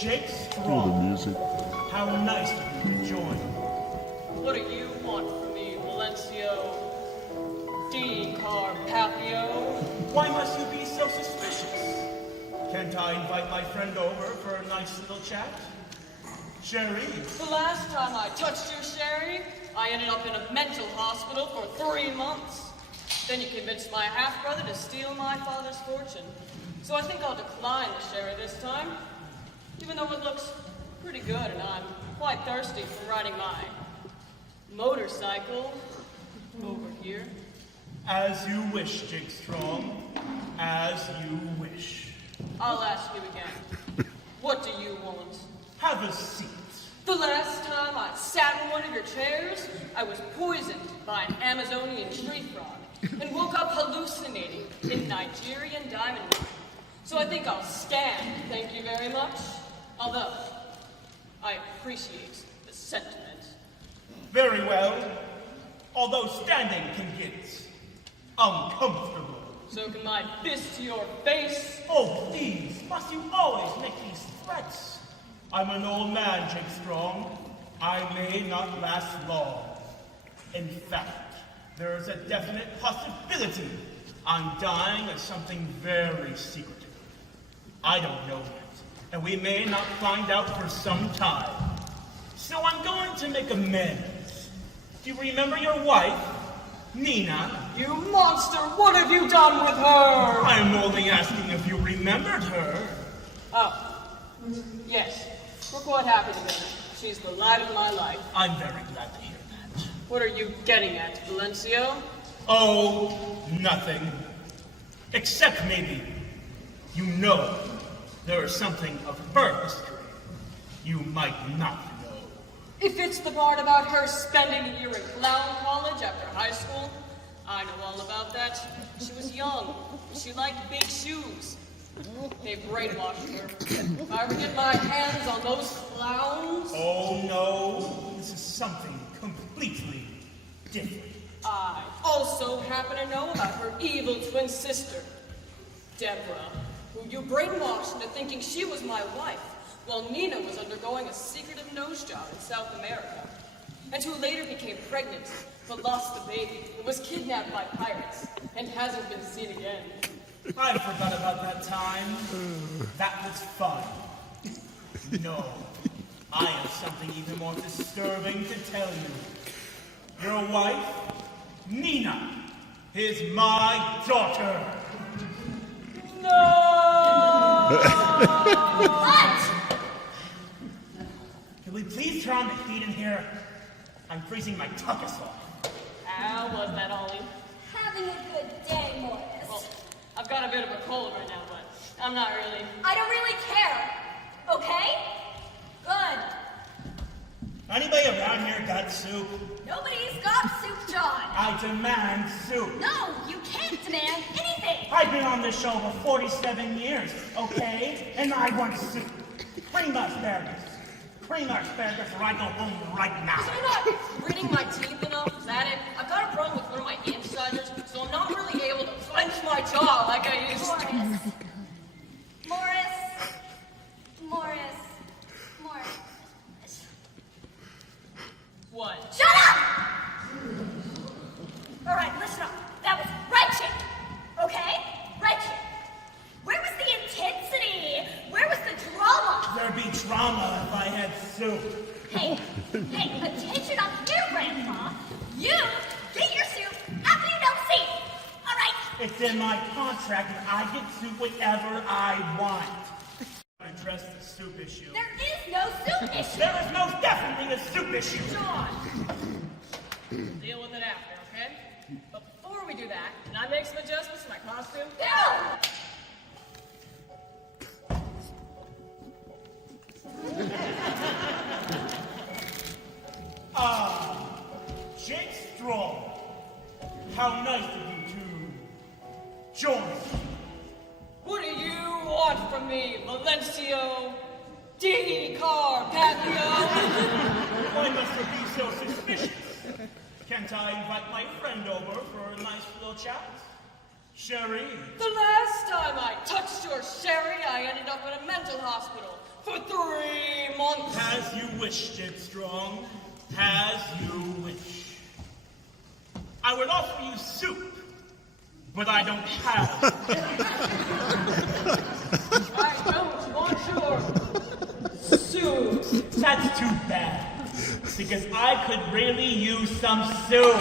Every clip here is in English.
Jake Strong. How nice of you to join. What do you want from me, Valencio? D. Carpathio? Why must you be so suspicious? Can't I invite my friend over for a nice little chat? Sherry? The last time I touched your Sherry, I ended up in a mental hospital for 3 months. Then you convinced my half-brother to steal my father's fortune. So I think I'll decline the Sherry this time, even though it looks pretty good and I'm quite thirsty from riding my motorcycle over here. As you wish, Jake Strong. As you wish. I'll ask you again. What do you want? Have a seat. The last time I sat in one of your chairs, I was poisoned by an Amazonian tree frog and woke up hallucinating in Nigerian diamond mine. So I think I'll stand, thank you very much. Although, I appreciate the sentiment. Very well. Although standing can get uncomfortable. So can my fist to your face? Oh, please, must you always make these threats? I'm an old man, Jake Strong. I may not last long. In fact, there is a definite possibility I'm dying of something very secretive. I don't know yet, and we may not find out for some time. So I'm going to make amends. Do you remember your wife, Nina? You monster, what have you done with her? I'm only asking if you remembered her. Oh, yes. We're quite happy together. She's the light of my life. I'm very glad to hear that. What are you getting at, Valencio? Oh, nothing. Except maybe you know there is something of her history you might not know. If it's the part about her spending a year in clown college after high school, I know all about that. She was young. She liked big shoes. They brainwashed her. If I ever get my hands on those clowns... Oh, no. This is something completely different. I also happen to know about her evil twin sister, Deborah, who you brainwashed into thinking she was my wife, while Nina was undergoing a secretive nose job in South America, and who later became pregnant, but lost the baby, and was kidnapped by pirates, and hasn't been seen again. I forgot about that time. That was fun. No, I have something even more disturbing to tell you. Your wife, Nina, is my daughter. No! What? Can we please turn on the heat in here? I'm freezing my tuchus off. How was that, Ollie? Having a good day, Morris. Well, I've got a bit of a cold right now, but I'm not really. I don't really care. Okay? Good. Anybody around here got soup? Nobody's got soup, John. I demand soup. No, you can't demand anything. I've been on this show for 47 years, okay? And I want soup. Cream asparagus. Cream asparagus or I go home right now. Am I not gritting my teeth enough? Is that it? I've got a problem with one of my incisors, so I'm not really able to clench my jaw like I used to. Morris. Morris. Morris. What? Shut up! All right, listen up. That was Wright, okay? Wright. Where was the intensity? Where was the drama? There'd be drama if I had soup. Hey, attention up here, Grandpa. You get your soup after you don't see. All right? It's in my contract that I get soup whenever I want. Address the soup issue. There is no soup issue. There is most definitely a soup issue. John! Deal with it after, okay? But before we do that, can I make some adjustments to my costume? No! Jake Strong. How nice of you to join me. What do you want from me, Valencio D. Carpathio? Why must you be so suspicious? Can't I invite my friend over for a nice little chat? Sherry? The last time I touched your sherry, I ended up in a mental hospital for 3 months. As you wish, Jib Strong. As you wish. I would offer you soup, but I don't have it. I don't want your soup. That's too bad, because I could really use some soup.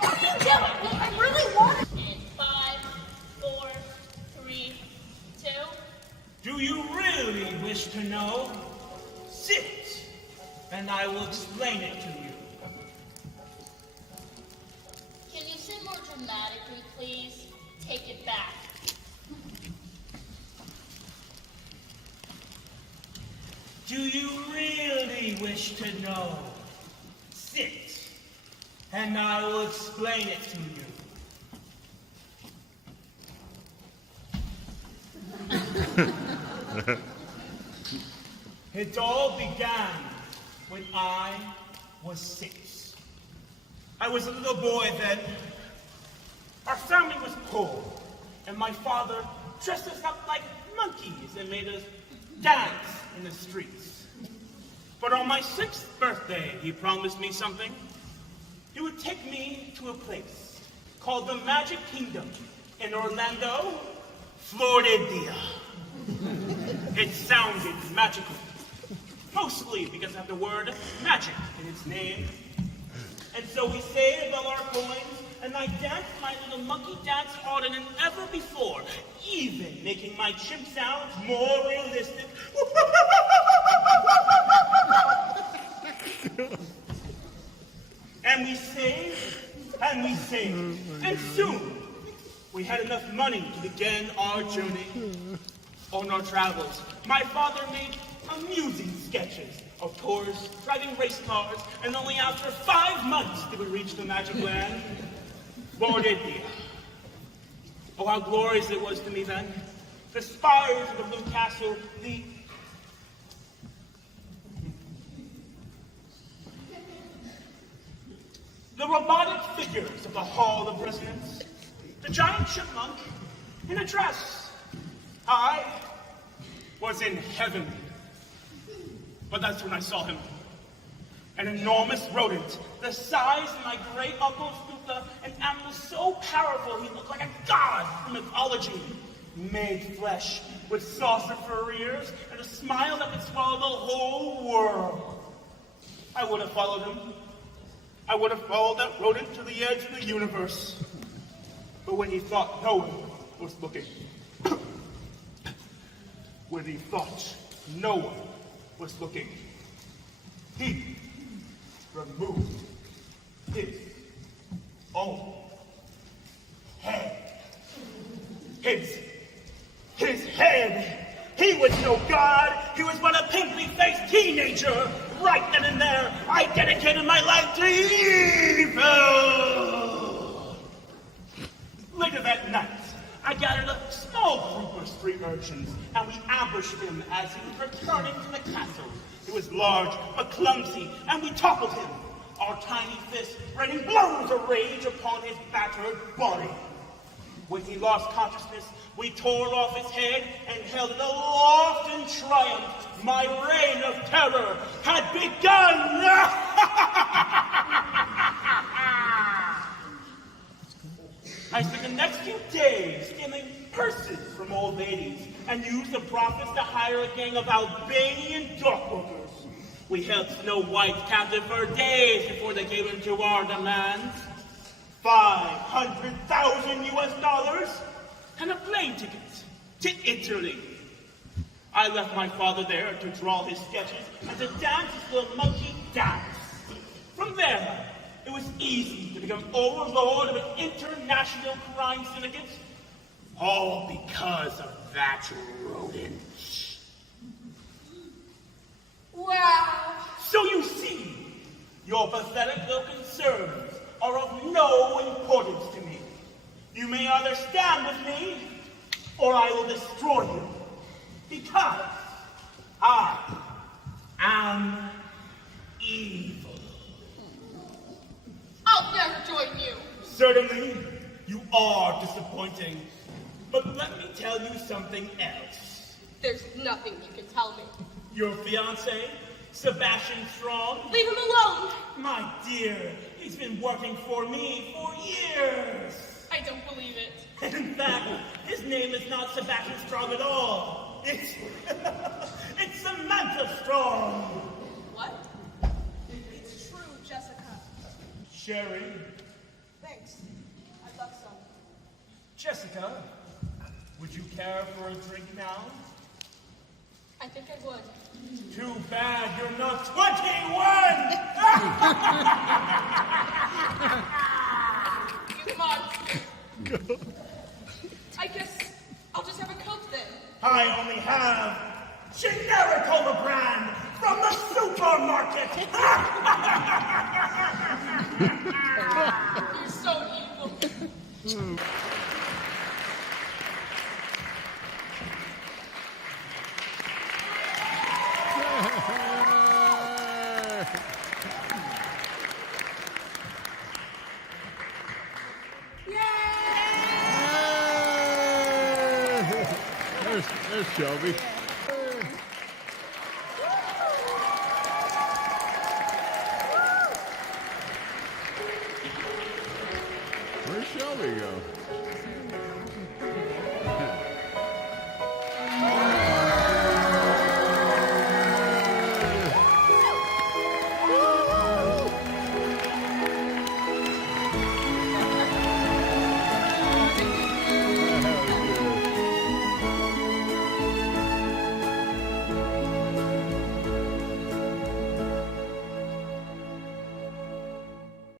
What are you doing? I really want it. In 5, 4, 3, 2. Do you really wish to know? Sit, and I will explain it to you. Can you sit more dramatically, please? Take it back. Do you really wish to know? Sit, and I will explain it to you. It all began when I was 6. I was a little boy then. Our family was poor, and my father dressed us up like monkeys and made us dance in the streets. But on my 6th birthday, he promised me something. He would take me to a place called the Magic Kingdom in Orlando, Florida. It sounded magical, mostly because it had the word magic in its name. And so we saved all our coins, and I danced my little monkey dance harder than ever before, even making my chimp sounds more realistic. And we saved, and we saved, and soon we had enough money to begin our journey. On our travels, my father made amusing sketches of tours, driving race cars, and only after 5 months did we reach the magic land, Florida. Oh, how glorious it was to me then. The spires of the blue castle, the robotic figures of the Hall of Presidents, the giant chipmunk in a dress. I was in heaven. But that's when I saw him. An enormous rodent, the size of my great uncle's Luca, an animal so powerful he looked like a god from mythology. Made flesh, with saucer for ears, and a smile that could swallow the whole world. I would have followed him. I would have followed that rodent to the edge of the universe. But when he thought no one was looking, when he thought no one was looking, he removed his own head. His head! He was no god! He was but a pimply-faced teenager! Right then and there, I dedicated my life to evil! Later that night, I gathered a small group of street urchins, and we ambushed him as he was returning to the castle. He was large, but clumsy, and we toppled him, our tiny fists raining blows of rage upon his battered body. When he lost consciousness, we tore off his head and held it aloft in triumph. My reign of terror had begun! I spent the next few days stealing purses from old ladies and used the profits to hire a gang of Albanian dockworkers. We held Snow White captive for days before they gave in to our demands. $500,000 US and a plane ticket to Italy. I left my father there to draw his sketches and to dance his little monkey dance. From there, it was easy to become overlord of an international crime syndicate, all because of that rodent. Wow. So you see, your pathetic little concerns are of no importance to me. You may either stand with me, or I will destroy you, because I am evil. I'll never join Certainly, you are disappointing. But let me tell you something else. There's nothing you can tell me. Your fiancé, Sebastian Strong? Leave him alone! My dear, he's been working for me for years. I don't believe it. In fact, his name is not Sebastian Strong at all. It's it's Samantha Strong. What? It's true, Jessica. Sherry, Thanks. I'd love some. Jessica, would you care for a drink now? I think I would. Too bad you're not 21! You must. I guess I'll just have a Coke then. I only have generic Cola brand from the supermarket! You're so evil. There's Shelby. Where'd Shelby go?